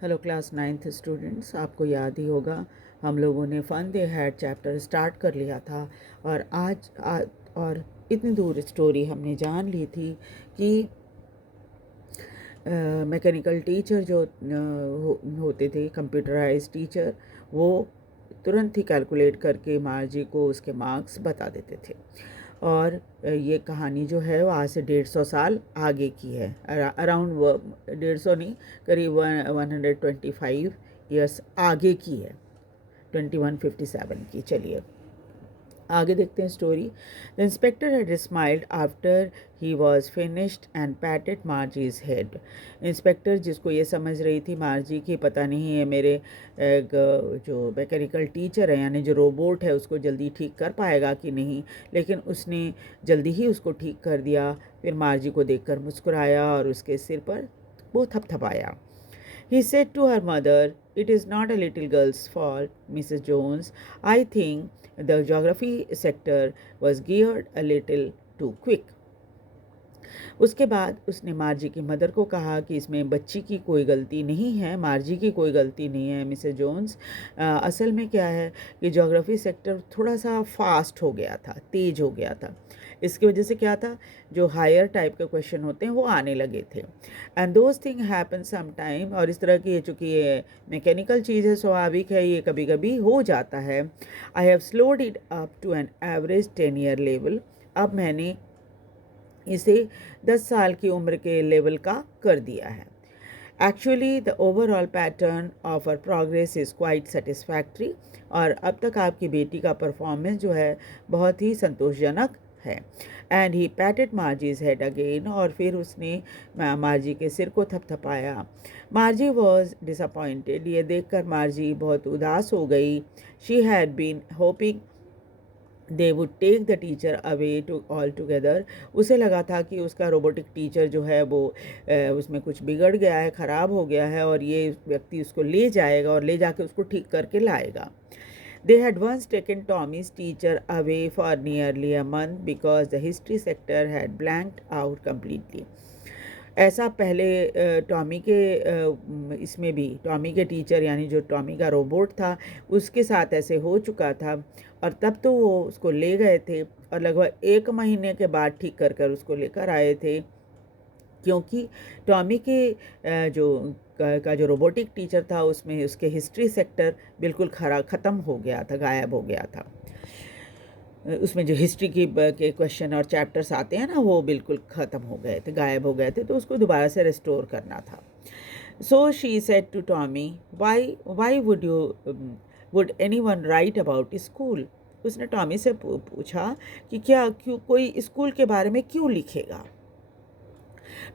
Hello class 9th students, आपको याद ही होगा हम लोगों ने fun they had chapter start कर लिया था और और इतनी दूर स्टोरी हमने जान ली थी कि मैकेनिकल टीचर जो होते थे, कंप्यूटराइज टीचर, वो तुरंत ही कैलकुलेट करके मार्जी को उसके मार्क्स बता देते थे। और ये कहानी जो है वो आज से 150 साल आगे की है, अराउंड 150 नहीं, करीब 125 ईयर्स आगे की है, 2157 की। चलिए आगे देखते हैं story. The inspector had smiled after he was finished and patted Margie's head. Inspector, जिसको ये समझ रही थी मार्जी की पता नहीं है मेरे जो मैकेनिकल टीचर है यानी जो रोबोट है उसको जल्दी ठीक कर पाएगा कि नहीं, लेकिन उसने जल्दी ही उसको ठीक कर दिया। फिर मार्जी को देखकर मुस्कुराया और उसके सिर पर वो थपथपाया। He said to her mother, "It is not a little girl's fault, Mrs. Jones. I think the geography sector was geared a little too quick." उसके बाद उसने मार्जी की मदर को कहा कि इसमें बच्ची की कोई गलती नहीं है, मार्जी की कोई गलती नहीं है मिसेस जोन्स। असल में क्या है कि ज्योग्राफी सेक्टर थोड़ा सा फास्ट हो गया था, तेज हो गया था। इसकी वजह से क्या था, जो हायर टाइप के क्वेश्चन होते हैं वो आने लगे थे। And those thing happen some time, और इस तरह की चूँकि ये मैकेनिकल चीज़ है, स्वाभाविक है, ये कभी कभी हो जाता है। I have slowed it up to an average 10 year level. अब मैंने इसे 10 साल की उम्र के लेवल का कर दिया है। Actually the overall pattern of our progress is quite satisfactory. और अब तक आपकी बेटी का परफॉर्मेंस जो है बहुत ही संतोषजनक है। And he patted Margie's head again, और फिर उसने मार्जी के सिर को थपथपाया। मार्जी वॉज डिसअपॉइंटेड, ये देखकर मार्जी बहुत उदास हो गई। She had been hoping they would take the teacher away to altogether. उसे लगा था कि उसका रोबोटिक टीचर जो है वो उसमें कुछ बिगड़ गया है, ख़राब हो गया है, और ये व्यक्ति उसको ले जाएगा और ले जाके उसको ठीक करके लाएगा। They had once taken Tommy's teacher away for nearly a month because the history sector had blanked out completely. ऐसा पहले टॉमी के इसमें भी टॉमी के टीचर यानी जो टॉमी का रोबोट था उसके साथ ऐसे हो चुका था, और तब तो वो उसको ले गए थे और लगभग 1 महीने के बाद ठीक कर कर उसको लेकर आए थे, क्योंकि टॉमी के जो रोबोटिक टीचर था उसमें उसके हिस्ट्री सेक्टर बिल्कुल ख़त्म हो गया था, गायब हो गया था। उसमें जो हिस्ट्री के क्वेश्चन और चैप्टर्स आते हैं ना वो बिल्कुल ख़त्म हो गए थे, गायब हो गए थे, तो उसको दोबारा से रिस्टोर करना था। So she said to Tommy, why would anyone write about school. उसने टॉमी से पूछा कि क्यों कोई स्कूल के बारे में क्यों लिखेगा।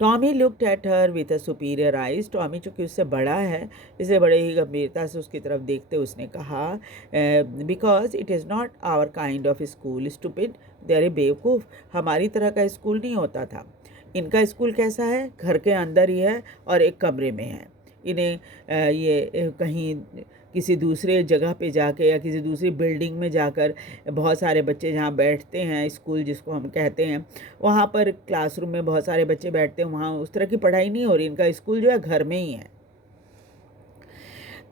Tommy looked at her with a superior eyes. Tommy चूँकि उससे बड़ा है, इसे बड़े ही गंभीरता से उसकी तरफ देखते उसने कहा, because it is not our kind of school stupid. अरे बेवकूफ़, हमारी तरह का स्कूल नहीं होता था। इनका स्कूल कैसा है, घर के अंदर ही है और एक कमरे में है। इन्हें ये कहीं किसी दूसरे जगह पे जाके या किसी दूसरी बिल्डिंग में जाकर बहुत सारे बच्चे जहाँ बैठते हैं, स्कूल जिसको हम कहते हैं, वहाँ पर क्लासरूम में बहुत सारे बच्चे बैठते हैं, वहाँ उस तरह की पढ़ाई नहीं हो रही। इनका स्कूल जो है घर में ही है।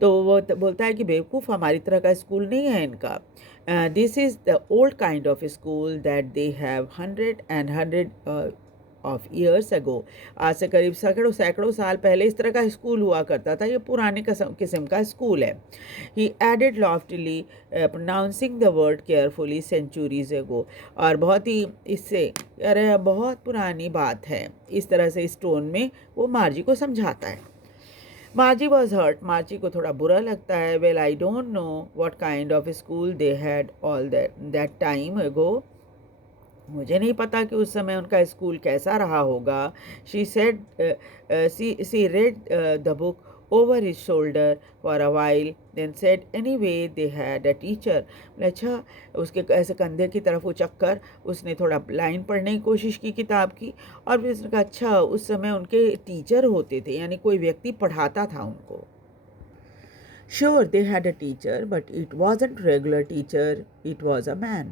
तो वो बोलता है कि बेवकूफ़, हमारी तरह का स्कूल नहीं है इनका। This is the old kind of school that they have hundred of years ago. आज से करीब सैकड़ों सैकड़ों साल पहले इस तरह का स्कूल हुआ करता था। ये पुराने किस्म का स्कूल है। He added loftily, pronouncing the word carefully, centuries ago. और बहुत ही इससे, अरे बहुत पुरानी बात है, इस तरह से इस टोन में वो मार्जी को समझाता है। मार्जी वॉज हर्ट, मार्जी को थोड़ा बुरा लगता है। Well I don't know what kind of school they had all that time ago. मुझे नहीं पता कि उस समय उनका स्कूल कैसा रहा होगा। She said, she read the book over his shoulder for a while, then said anyway they had a teacher. अच्छा, उसके ऐसे कंधे की तरफ उचक कर उसने थोड़ा लाइन पढ़ने की कोशिश की किताब की, और फिर उसने कहा अच्छा उस समय उनके टीचर होते थे, यानी कोई व्यक्ति पढ़ाता था उनको। Sure, they had a teacher, but it wasn't regular teacher, it was a man.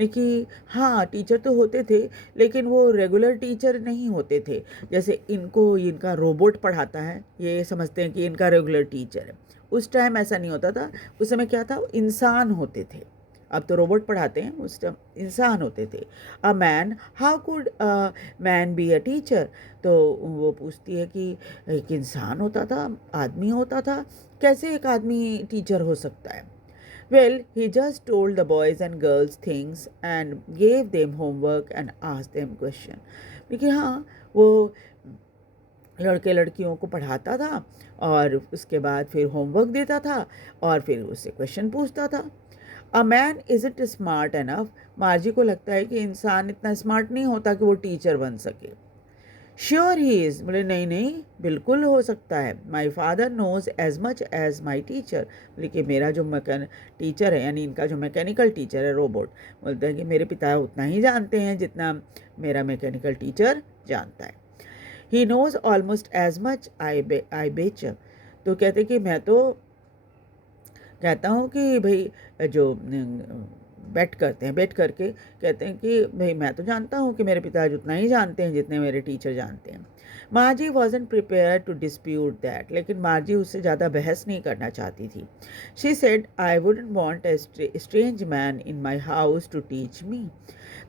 लेकिन हाँ टीचर तो होते थे, लेकिन वो रेगुलर टीचर नहीं होते थे। जैसे इनका रोबोट पढ़ाता है, ये समझते हैं कि इनका रेगुलर टीचर है। उस टाइम ऐसा नहीं होता था। उस समय क्या था, इंसान होते थे। अब तो रोबोट पढ़ाते हैं, उस टाइम इंसान होते थे। A man, how could a man be a teacher? तो वो पूछती है कि एक इंसान होता था, आदमी होता था, कैसे एक आदमी टीचर हो सकता है? Well, he just told the boys and girls things and gave them homework and asked them question. देखिए हाँ, वो लड़के लड़कियों को पढ़ाता था और उसके बाद फिर होमवर्क देता था और फिर उससे क्वेश्चन पूछता था। A man is it smart enough? मार्जी को लगता है कि इंसान इतना स्मार्ट नहीं होता कि वो टीचर बन सके। श्योर ही इज़, बोले नहीं नहीं बिल्कुल हो सकता है। My father knows as much as my teacher, बोले कि मेरा जो टीचर है, यानी इनका जो मैकेनिकल टीचर है रोबोट, बोलते हैं कि मेरे पिता उतना ही जानते हैं जितना मेरा मैकेनिकल टीचर जानता है। He knows almost as much as बेच। तो कहते कि मैं तो कहता हूँ कि भाई जो बेट करते हैं, बेट करके कहते हैं कि भाई मैं तो जानता हूँ कि मेरे पिताजी उतना ही जानते हैं जितने मेरे टीचर जानते हैं। Margie wasn't prepared to dispute that, लेकिन मार्जी उससे ज़्यादा बहस नहीं करना चाहती थी। She said I wouldn't want a strange man in my house to teach me.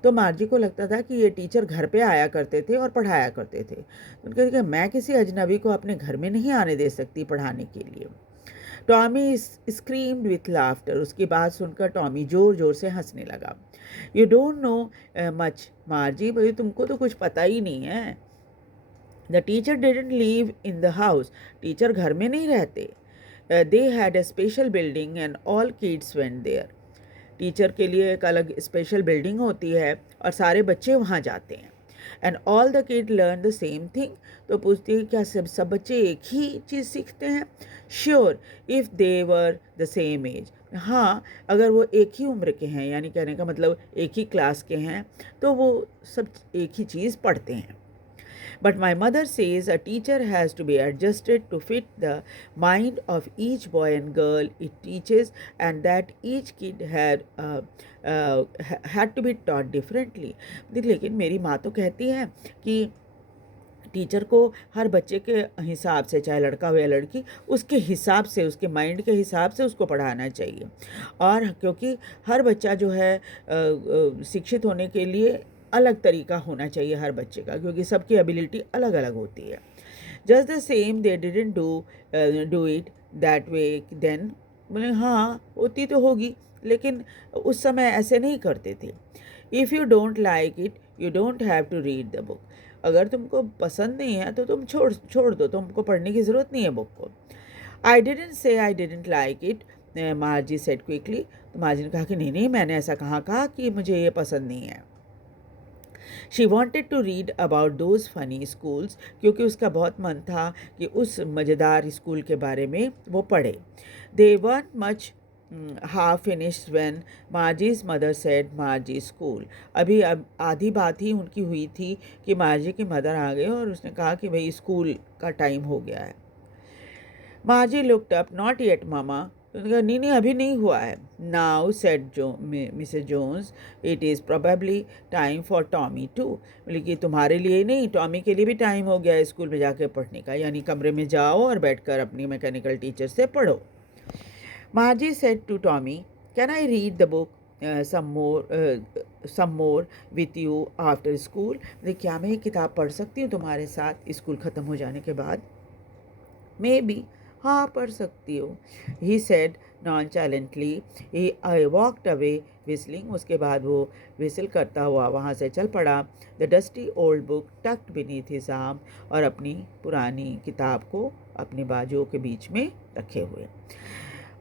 तो मार्जी को लगता था कि ये टीचर घर पे आया करते थे और पढ़ाया करते थे। उनके कि मैं किसी अजनबी को अपने घर में नहीं आने दे सकती पढ़ाने के लिए। टॉमी स्क्रीम्ड विथ लाफ्टर, उसकी बात सुनकर टॉमी जोर जोर से हंसने लगा। You don't know much Margie, भाई तुमको तो कुछ पता ही नहीं है। The teacher didn't live in the house, teacher घर में नहीं रहते। They had a special building and all kids went there. Teacher के लिए एक अलग स्पेशल बिल्डिंग होती है और सारे बच्चे वहाँ जाते हैं। And all the kid learn the same thing, तो पूछती है क्या सब बच्चे एक ही चीज़ सीखते हैं? Sure if they were the same age, हाँ अगर वो एक ही उम्र के हैं, यानी कहने का मतलब एक ही क्लास के हैं, तो वो सब एक ही चीज़ पढ़ते हैं। But my mother says a teacher has to be adjusted to fit the mind of each boy and girl it teaches, and that each kid had to be taught differently. लेकिन मेरी माँ तो कहती है कि टीचर को हर बच्चे के हिसाब से, चाहे लड़का हो या लड़की, उसके हिसाब से, उसके माइंड के हिसाब से उसको पढ़ाना चाहिए। और क्योंकि हर बच्चा जो है शिक्षित होने के लिए अलग तरीका होना चाहिए हर बच्चे का, क्योंकि सबकी एबिलिटी अलग अलग होती है। Just the same they didn't do it that way then, बोले हाँ होती तो होगी, लेकिन उस समय ऐसे नहीं करते थे। If you don't like it you don't have to read the book, अगर तुमको पसंद नहीं है तो तुम छोड़ दो, तुमको पढ़ने की ज़रूरत नहीं है बुक को। I didn't say I didn't like it, मार्जी said quickly. तो मार्जी ने कहा कि नहीं नहीं मैंने ऐसा कहा कि मुझे ये पसंद नहीं है। She wanted to read about those funny schools, क्योंकि उसका बहुत मन था कि उस मज़ेदार स्कूल के बारे में वो पढ़े। They weren't much half finished when Margie's mother said Margie school, अभी अब आधी बात ही उनकी हुई थी कि मार्जी की मदर आ गए और उसने कहा कि भाई स्कूल का टाइम हो गया है। Margie looked up, not yet mama, उन्होंने कहा नहीं नहीं अभी नहीं हुआ है। Now said Mrs Jones it is probably time for Tommy too, बोले कि तुम्हारे लिए नहीं, टॉमी के लिए भी टाइम हो गया है स्कूल में जाकर पढ़ने का, यानी कमरे में जाओ और बैठकर अपनी मैकेनिकल टीचर से पढ़ो। Margie said to Tommy can I read the book some more with you after school, क्या मैं ये किताब पढ़ सकती हूँ तुम्हारे साथ स्कूल ख़त्म हो जाने के बाद? मे बी, हाँ पढ़ सकती हो, he said nonchalantly. I walked away whistling, उसके बाद वो विसल करता हुआ वहाँ से चल पड़ा। The dusty old book tucked beneath his arm, और अपनी पुरानी किताब को अपने बाजुओं के बीच में रखे हुए।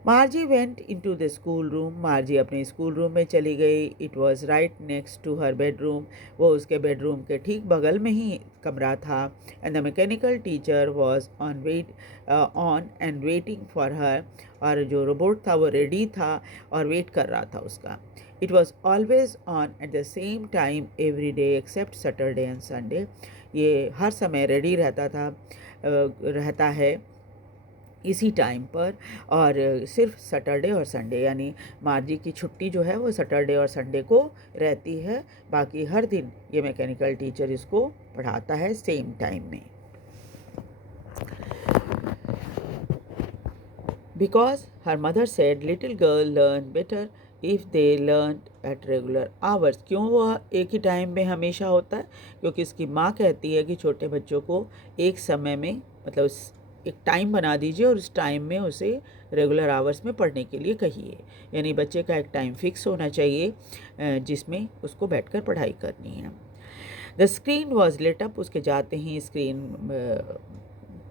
Margie went into the schoolroom, Margie अपने स्कूल रूम में चली गई। It was right next to her bedroom, वो उसके बेडरूम के ठीक बगल में ही कमरा था। And the mechanical teacher was on and waiting for her, और जो रोबोट था वो रेडी था और वेट कर रहा था उसका। It was always on at the same time every day except Saturday and Sunday, ये हर समय रेडी रहता है इसी टाइम पर, और सिर्फ सैटरडे और संडे, यानी मार्जी की छुट्टी जो है वो सैटरडे और संडे को रहती है, बाकी हर दिन ये मैकेनिकल टीचर इसको पढ़ाता है सेम टाइम में। Because her mother said little girl learn better if they learned at regular hours। क्यों वह एक ही टाइम में हमेशा होता है? क्योंकि इसकी माँ कहती है कि छोटे बच्चों को एक समय में, मतलब एक टाइम बना दीजिए और उस टाइम में उसे रेगुलर आवर्स में पढ़ने के लिए कहिए, यानी बच्चे का एक टाइम फिक्स होना चाहिए जिसमें उसको बैठकर पढ़ाई करनी है। The screen was lit up, उसके जाते ही स्क्रीन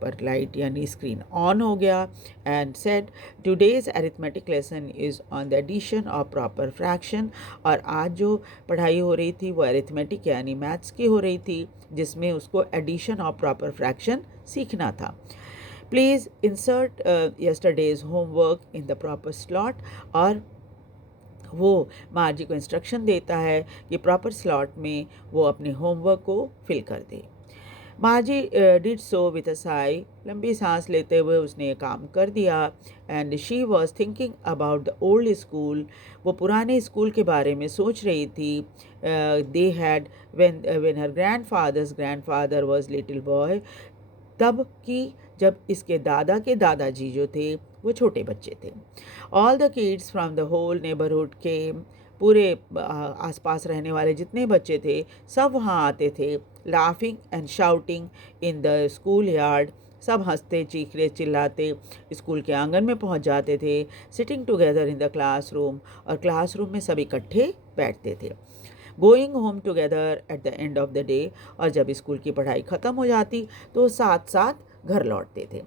पर लाइट यानी स्क्रीन ऑन हो गया, and said today's arithmetic lesson is on the addition of proper fraction. और आज जो पढ़ाई हो रही थी वो अरिथमेटिक यानी मैथ्स की हो रही थी, जिसमें उसको एडिशन ऑफ प्रॉपर फ्रैक्शन सीखना था। Please insert yesterday's homework in the proper slot. और वो मार्जी को इंस्ट्रक्शन देता है कि प्रॉपर स्लॉट में वो अपने होमवर्क को फिल कर दे। Margie did so with a sigh, लंबी सांस लेते हुए उसने ये काम कर दिया। And she was thinking about the old school, वो पुराने स्कूल के बारे में सोच रही थी। They had when her grandfather was little boy, तब कि जब इसके दादा के दादाजी जो थे वो छोटे बच्चे थे। All the kids from the whole neighbourhood came, पूरे आसपास रहने वाले जितने बच्चे थे सब वहाँ आते थे। Laughing and shouting in the school yard, सब हंसते चीखते चिल्लाते स्कूल के आंगन में पहुँच जाते थे। Sitting together in the classroom, और क्लासरूम में सब इकट्ठे बैठते थे। Going home together at the end of the day, और जब स्कूल की पढ़ाई ख़त्म हो जाती तो साथ साथ घर लौटते थे।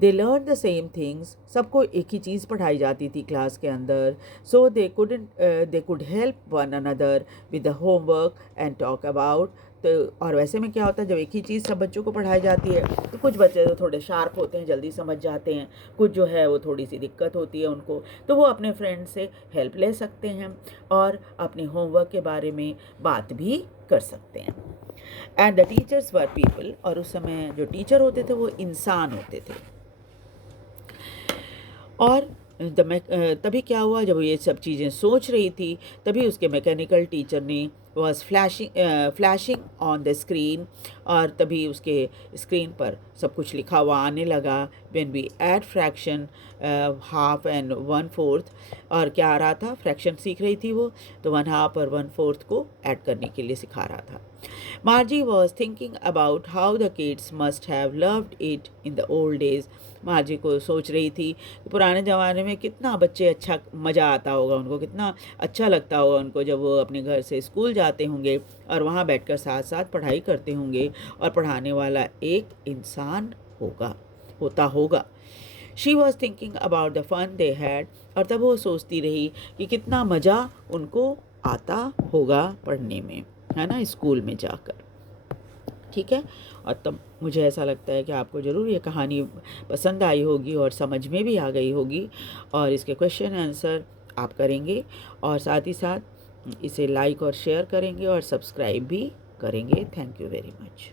They learn the same things, सबको एक ही चीज़ पढ़ाई जाती थी क्लास के अंदर। So they could help one another with the homework and talk about. तो और वैसे में क्या होता है, जब एक ही चीज़ सब बच्चों को पढ़ाई जाती है तो कुछ बच्चे तो थोड़े शार्प होते हैं, जल्दी समझ जाते हैं, कुछ जो है वो थोड़ी सी दिक्कत होती है उनको, तो वो अपने फ्रेंड से हेल्प ले सकते हैं और अपने होमवर्क के बारे में बात भी कर सकते हैं। And the teachers were people, और उस समय जो टीचर होते थे वो इंसान होते थे। और तभी क्या हुआ, जब ये सब चीज़ें सोच रही थी तभी उसके मैकेनिकल टीचर ने was flashing on the screen, और तभी उसके स्क्रीन पर सब कुछ लिखा हुआ आने लगा। When we add fraction half and 1/4, और क्या आ रहा था, फ्रैक्शन सीख रही थी वो, तो 1/2 और 1/4 को ऐड करने के लिए सिखा रहा था। मार्जी was thinking about how the kids must have loved it in the old days. मार्जी को सोच रही थी कि पुराने ज़माने में कितना बच्चे अच्छा मज़ा आता होगा उनको, कितना अच्छा लगता होगा उनको जब वो अपने घर से स्कूल जाते होंगे और वहाँ बैठकर साथ साथ पढ़ाई करते होंगे और पढ़ाने वाला एक इंसान होता होगा। She was thinking about the fun they had, और तब वो सोचती रही कि कितना मज़ा उनको आता होगा पढ़ने में, है ना, स्कूल में जाकर। ठीक है, और तब मुझे ऐसा लगता है कि आपको ज़रूर ये कहानी पसंद आई होगी और समझ में भी आ गई होगी, और इसके क्वेश्चन आंसर आप करेंगे और साथ ही साथ इसे लाइक और शेयर करेंगे और सब्सक्राइब भी करेंगे। Thank you very much.